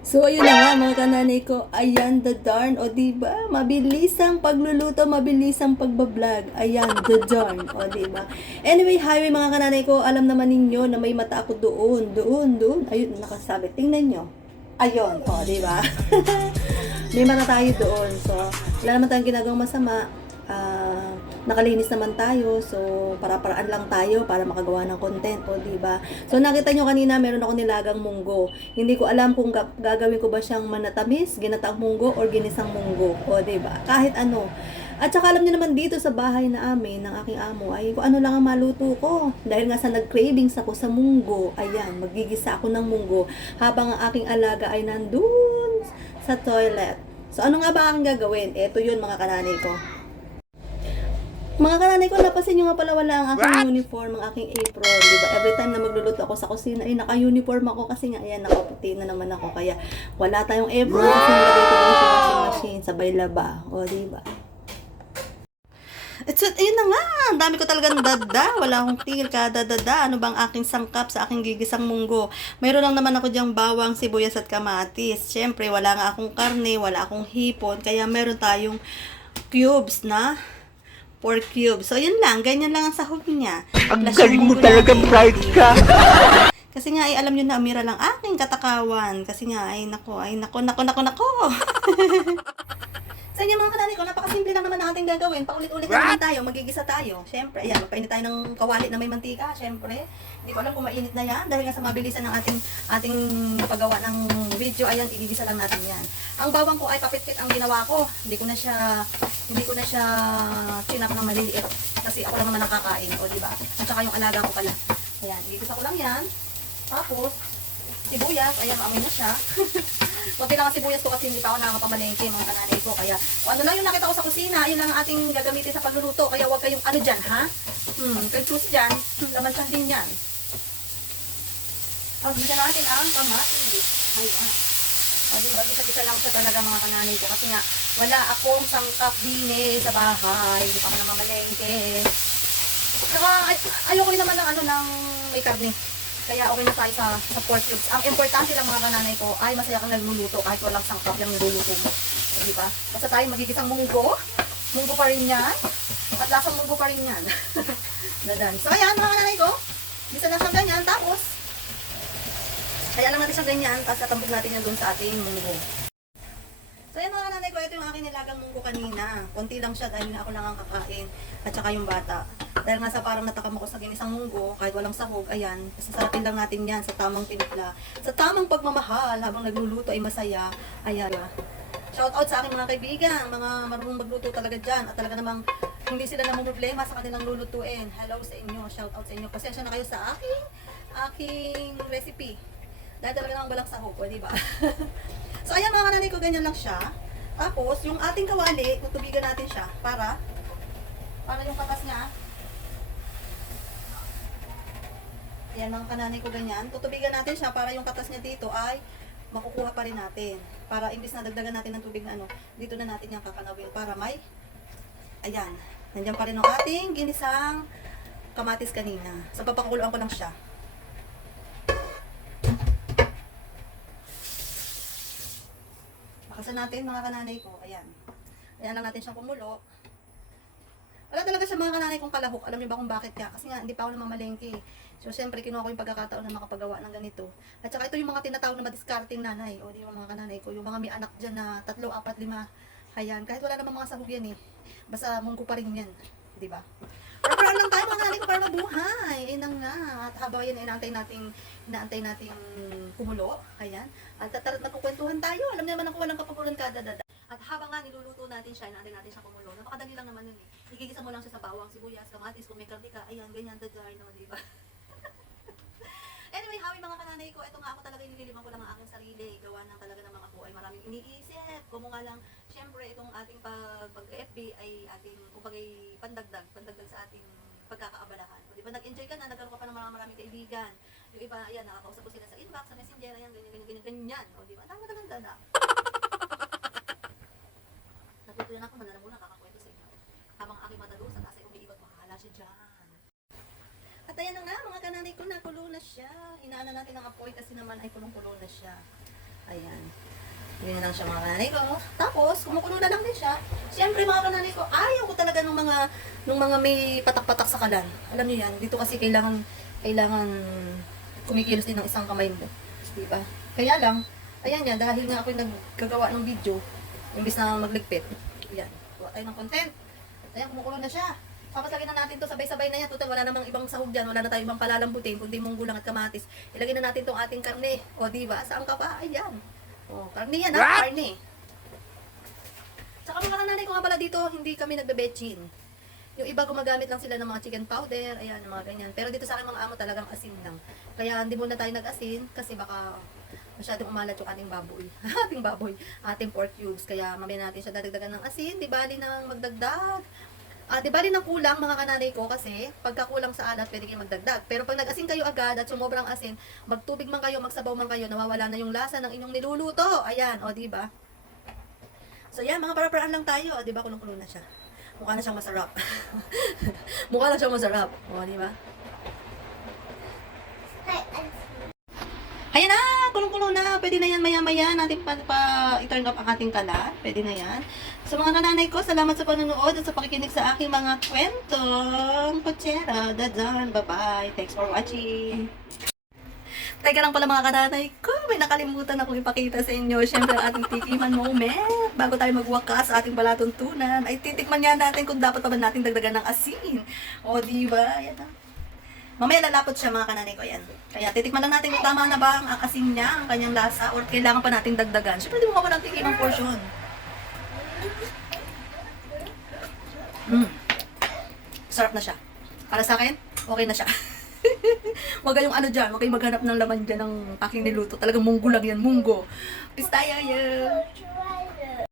So, ayun na nga mga kananay ko. Ayan, the darn. O, diba? Mabilis ang pagluluto, mabilis ang pagbablog. Ayan, the darn. O, diba? Anyway, highway mga kananay ko. Alam naman ninyo na may mata ako doon. Doon. Ayun, nakasabi. Tingnan nyo. Ayun. O, diba? May mata tayo doon. So, wala naman tayong ginagawang masama. Nakalinis naman tayo, so para-paraan lang tayo para makagawa ng content, o di ba? So nakita nyo kanina meron ako nilagang munggo. Hindi ko alam kung gagawin ko ba siyang manatamis, ginataang munggo or ginisang munggo, o di ba? Kahit ano. At saka alam niyo naman dito sa bahay na amin ng aking amo ay kung ano lang ang maluto ko. Dahil nga sa nag-cravings ako sa munggo, ayan, magigisa ako ng munggo habang ang aking alaga ay nandun sa toilet. So ano nga ba aking gagawin? Ito yun mga kananay ko. Mga kananay ko, napasin nyo nga pala wala ang aking uniform, ang aking apron, di ba? Every time na magluluto ako sa kusina, ay naka-uniform ako kasi nga, ayan, nakaputi na naman ako. Kaya wala tayong apron kasi nilagay ko lang sa washing machine, sabay laba. O, di ba? At so, ayun na nga, ang dami ko talagang dada, wala akong tigil kada dada. Ano bang aking sangkap sa aking gigisang munggo? Mayroon lang naman ako diyang bawang, sibuyas at kamatis. Siyempre, wala nga akong karne, wala akong hipon, kaya meron tayong cubes na 4 cubes. So, yun lang. Ganyan lang ang sahog niya. Ang Plus galing yung mo munggo talaga, namin. bright ka. Kasi nga, ay, alam nyo na, umira lang aking katakawan. Kasi nga, ay, nako. Sa inyo mga kanani ko, napakasimple lang naman ang ating gagawin. Paulit-ulit na naman tayo, magigisa tayo. Siyempre, ayan, magpainit tayo ng kawali na may mantika. Siyempre, hindi ko alam kung mainit na yan. Dahil nga sa mabilisan ng ating paggawa ng video, ayan, igigisa lang natin yan. Ang bawang ko ay papit-pit ang ginawa ko. Hindi ko na siya chinap ng maliliit. Kasi ako lang naman nakakain, o diba? At saka yung alaga ko pala. Ayan, igigisa ko lang yan. Tapos, sibuyas, ayan, maamoy na siya. Kunti lang ang sibuyas ko kasi hindi pa ako nakakapamalengke mga kananay ko. Kaya kung ano lang yung nakita ko sa kusina, yun lang ang ating gagamitin sa pagluluto. Kaya huwag kayong ano dyan, ha? Confuse dyan. Laman siya din yan. Gisa natin ang kamatis. Ayan. O diba, gisa-gisa lang siya talaga mga kananay ko. Kasi nga, wala akong sangkap din sa bahay. Hindi pa ako namamalengke. Saka, ayoko rin naman ng ano, ng may karne. Kaya okay na tayo sa pork cubes. Ang importante lang mga kananay ko ay masaya kang nagluluto kahit walang sangkap yung niluluto mo. Di ba? Basta tayo magigisang munggo. Munggo pa rin yan. At lasang munggo pa rin yan. Dadan. So ayan mga kananay ko. Bisa na siyang ganyan. Tapos, kaya lang natin siyang ganyan. Tapos tatambok natin yan dun sa ating munggo. So ayan mga kananay ko. Ito yung aking nilagang munggo kanina. Konti lang siya dahil nga ako lang ang kakain. At saka yung bata. Dahil nga sa parang natakam ako sa ginisang munggo, kahit walang sahog, ayan, sasarapin lang natin yan sa tamang tinimpla. Sa tamang pagmamahal, habang nagluluto ay masaya, ayan. Shout out sa aking mga kaibigan, mga marunong magluto talaga dyan, at talaga namang hindi sila namumroblema sa kanilang lulutuin. Hello sa inyo, shout out sa inyo. Pasensya na kayo sa aking recipe. Dahil talaga namang walang sahog, di ba? So ayan mga kananay ko, ganyan lang siya. Tapos, yung ating kawali, tutubigan natin siya para yung katas niya. Ayan mga kananay ko ganyan. Tutubigan natin siya para yung katas niya dito ay makukuha pa rin natin. Para imbis na dagdagan natin ng tubig na ano, dito na natin yung kakanawin para may, ayan, nandiyan pa rin ang ating ginisang kamatis kanina. So papakuluan ko lang siya. Bakasan natin mga kananay ko, ayan. Ayan lang natin siyang kumulo. Wala talaga siya mga kananay kong kalahok. Alam niyo ba kung bakit ka? Kasi nga, hindi pa ako namamalengke. So, siyempre, kinuha ko yung pagkakataon na makapagawa ng ganito. At saka, ito yung mga tinatawag na madiscarding nanay. O, di ba mga kananay ko? Yung mga may anak dyan na 3, 4, 5. Ayan. Kahit wala namang mga sahog yan eh. Basta, munggo pa rin yan. Di ba? Pero lang tayo mga kananay ko para mabuhay. Ayun na nga. At habang yan, inaantay nating kumulo. Ayan. At nagkukwentuhan tayo. Alam niyo naman ako walang kapagulan kada dada. At habang nga niluluto natin siya, inaantay natin siya kumulo. Napakadali lang naman yun eh. Igigisa mo lang siya sa bawang, sibuyas, kamatis, kung may karne ka, ayan, ganyan, dadar, no, di ba? Anyway, hawi mga kananay ko, ito nga ako talaga nililiman ko lang ang aking sarili. Gawa ng talaga namang ako ay maraming iniisip. Kung nga lang, syempre, itong ating pag-FB ay ating, kumpagay, pandagdag sa ating pagkakaabalahan. O, di ba, nag-enjoy ka na, nagkaroon ka pa ng maraming kaibigan. Yung iba, ayan, nakakausap ko sila sa inbox, sa messenger, ayan, ganyan. O, di ba, tama maganda na. Natutuyo na ako, madalang muna, kakakwento sa inyo. Habang aking matalusa, kasi umiibat, makahala siya dyan. At ayan na nga, mga kananay ko, nakulo na siya. Inaana natin ang apoy kasi naman ay kulong-kulo na siya. Ayan. Ganyan lang siya mga kananay ko. Tapos, kumukulo na lang din siya. Siyempre mga kananay ko, ayaw ko talaga nung mga may patak-patak sa kalan. Alam niyo yan, dito kasi kailangan kumikilos din ng isang kamay mo. Diba? Kaya lang, ayan yan, dahil nga ako naggagawa ng video, imbis na magligpit. Ayan, gawa tayo ng content. Ayan, kumukulo na siya. Tapos lagyan na natin to sabay-sabay na yan. Total, wala namang ibang sahog dyan. Wala na tayong ibang palalambutin, kundi munggo lang at kamatis. Ilagay na natin tong ating karne. O, diba? Saan ka pa? Ayan. O, karne yan ha, karne. Tsaka mga kananay ko nga pala dito, hindi kami nagbe-betchin. Yung iba gumagamit lang sila ng mga chicken powder, ayan, mga ganyan. Pero dito sa akin mga amo talagang asin lang. Kaya hindi muna tayo nag-asin kasi baka masyadong umalat yung ating baboy. Ating pork cubes. Kaya mamaya natin siya dadagdagan ng asin. Di bali nang magdagdag. Di bali nang kulang mga kananay ko kasi pagka kulang sa alat pwede kayo magdagdag. Pero pag nag-asin kayo agad at sumobrang asin, magtubig man kayo, magsabaw man kayo, nawawala na yung lasa ng inyong niluluto. Ayan, o di ba? So yan, mga para-paraan lang tayo. O di ba, kulong-kulo na siya. Mukha na siyang masarap. Mukha na siyang masarap. O di ba? Ayan na, kulong-kulo na. Pwede na yan maya-maya. Natin i-turn off ang ating kalat. Pwede na yan. So mga kananay ko, salamat sa panonood at sa pakikinig sa aking mga kwentong kutsera. Dadan, bye-bye. Thanks for watching. Teka lang pala mga kananay ko, may nakalimutan akong ipakita sa inyo. Siyempre ang ating tikiman moment. Bago tayo magwakas sa ating palatuntunan, ay titikman nga natin kung dapat pa ba natin dagdagan ng asin. O diba? Yan na. Mamaya lalapot siya mga kananay ko yan. Kaya titikman lang natin kung tama na ba ang asin niya, ang kanyang lasa, or kailangan pa natin dagdagan. Siyempre di mo mawala ng tikimang portion. Sarap na siya. Para sa akin, okay na siya. Huwag kayong ano dyan, huwag kayong maghanap ng laman dyan ng aking niluto. Talagang munggo lang yan, munggo. Peace tayo, yeah.